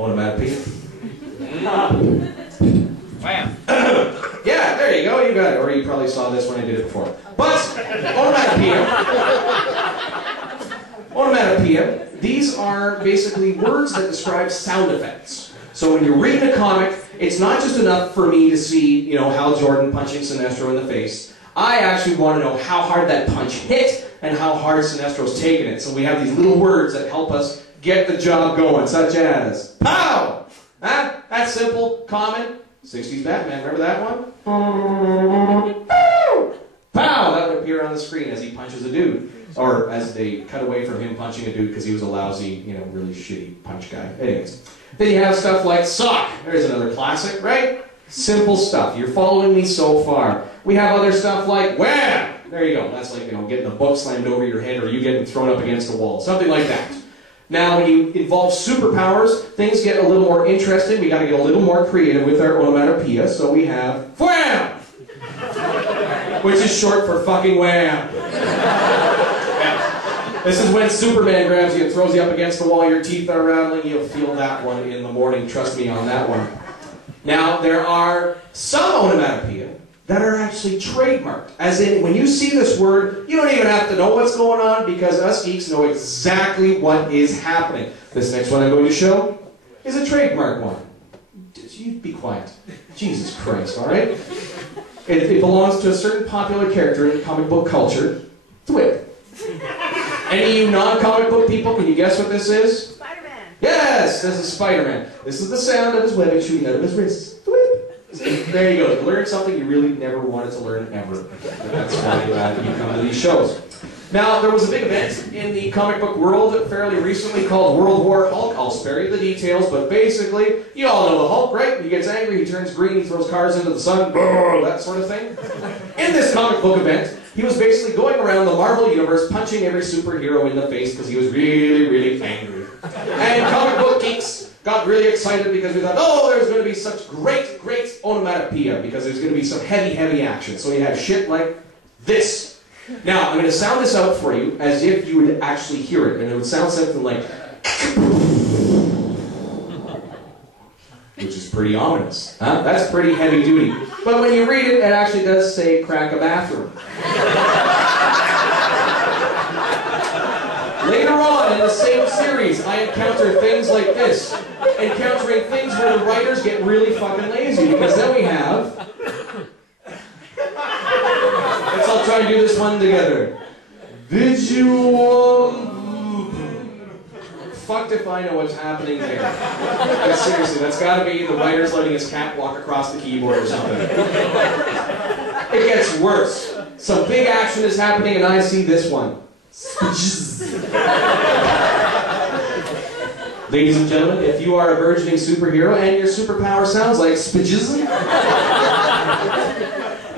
Onomatopoeia. Wham! Yeah, there you go, you got it. Or you probably saw this when I did it before. But, onomatopoeia, these are basically words that describe sound effects. So when you're reading a comic, it's not just enough for me to see, you know, Hal Jordan punching Sinestro in the face. I actually want to know how hard that punch hit and how hard Sinestro's taking it. So we have these little words that help us get the job going, such as POW! Huh? That's simple, common. 60s Batman, remember that one? POW! That would appear on the screen as he punches a dude. Or as they cut away from him punching a dude because he was a lousy, you know, really shitty punch guy. Anyways. Then you have stuff like sock. There's another classic, right? Simple stuff. You're following me so far. We have other stuff like wham! There you go. That's like, you know, getting a book slammed over your head or you getting thrown up against a wall. Something like that. Now, when you involve superpowers, things get a little more interesting. We got to get a little more creative with our onomatopoeia. So we have wham! Which is short for fucking wham. This is when Superman grabs you and throws you up against the wall, your teeth are rattling, you'll feel that one in the morning, trust me on that one. Now, there are some onomatopoeia that are actually trademarked. As in, when you see this word, you don't even have to know what's going on because us geeks know exactly what is happening. This next one I'm going to show is a trademark one. You be quiet. Jesus Christ, alright? It belongs to a certain popular character in comic book culture, Thwip. Any of you non-comic book people, can you guess what this is? Spider-Man. Yes, this is Spider-Man. This is the sound of his webbing shooting out of his wrists. See, there you go. You learned something you really never wanted to learn ever. That's why you come to these shows. Now, there was a big event in the comic book world fairly recently called World War Hulk. I'll spare you the details, but basically, you all know the Hulk, right? He gets angry, he turns green, he throws cars into the sun, that sort of thing. In this comic book event, he was basically going around the Marvel Universe punching every superhero in the face because he was really, really angry. And comic book geeks got really excited because we thought, oh, there's going to be such great, great onomatopoeia because there's going to be some heavy, heavy action. So you have shit like this. Now, I'm going to sound this out for you as if you would actually hear it. And it would sound something like... which is pretty ominous. Huh? That's pretty heavy duty. But when you read it, it actually does say crack a bathroom. Later on in the same series, I encounter things like this. Encountering things where the writers get really fucking lazy. Because then we have... Let's all try and do this one together. Visual... Fucked if I know what's happening there. But seriously, that's gotta be the writer's letting his cat walk across the keyboard or something. It gets worse. Some big action is happening and I see this one. Ladies and gentlemen, if you are a burgeoning superhero and your superpower sounds like spidges, you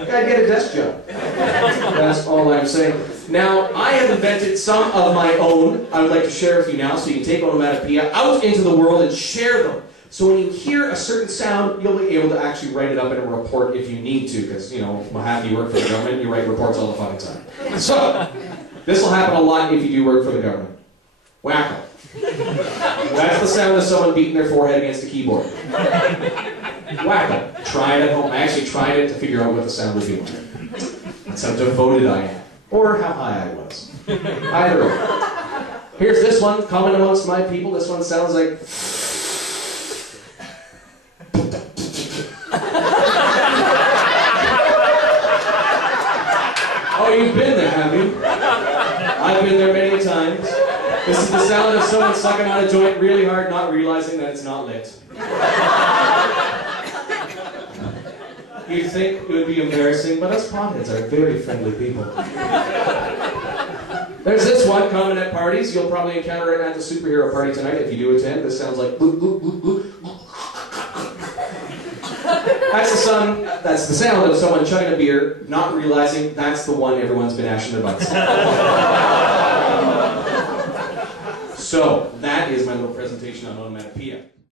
gotta get a desk job. That's all I'm saying. Now, I have invented some of my own I would like to share with you now, so you can take onomatopoeia out into the world and share them. So when you hear a certain sound, you'll be able to actually write it up in a report if you need to, because, you know, half you work for the government, you write reports all the fucking time. So, this will happen a lot if you do work for the government. Wacko. That's the sound of someone beating their forehead against a keyboard. Wacko. Try it at home. I actually tried it to figure out what the sound would be like. That's how devoted I am. Or how high I was. Either way. Here's this one, common amongst my people. This one sounds like... Oh, you've been there, have you? I've been there many times. This is the sound of someone sucking on a joint really hard, not realizing that it's not lit. You'd think it would be embarrassing, but us potheads are very friendly people. There's this one, common at parties. You'll probably encounter it at the superhero party tonight if you do attend. This sounds like... That's the sound of someone chugging a beer, not realizing that's the one everyone's been ashing their butts. So, that is my little presentation on onomatopoeia.